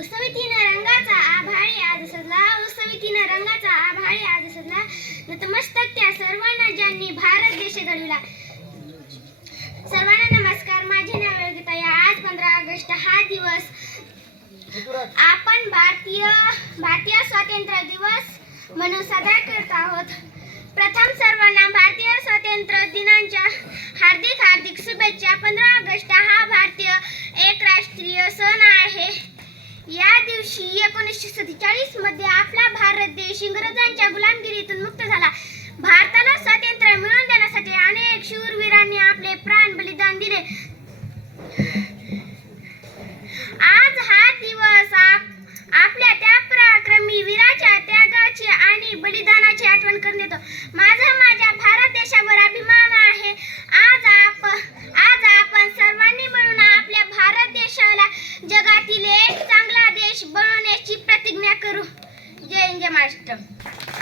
उसवितीनं रंगाचा आभाळी आज सजला. उत्सवितीनं रंगाचा आभाळी आज सजला. नतमस्तक त्या सर्वांना ज्यांनी भारत देश घडविला. सर्वांना नमस्कार. माझे नाव योगिता या आज पंधरा ऑगस्ट हा दिवस. आपण भारतीय भारतीय स्वातंत्र्य दिवस म्हणून साजरा करत आहोत. प्रथम सर्वांना भारतीय स्वातंत्र्य दिनांच्या हार्दिक हार्दिक शुभेच्छा. पंधरा ऑगस्ट हा भारतीय एक राष्ट्रीय सण दिवशी एकोणीसशे सत्तेचाळीसमध्ये आपला भारत देश इंग्रजांच्या गुलामगिरीतून मुक्त झाला. भारताला स्वातंत्र्य मिळवून देण्यासाठी अनेक शूरवीरांनी आपले प्राण बलिदान दिले. आज हा दिवस आपल्या त्या पराक्रमी वीराच्या त्यागाची आणि बलिदानाची आठवण करून देतो. माझा माझ्या भारत देशावर अभिमान आहे आज आप आज आपण सर्वांनी मिळून आपल्या भारत देशाला जगातील देश बनवण्याची प्रतिज्ञा करू. जय जय महाराष्ट्र.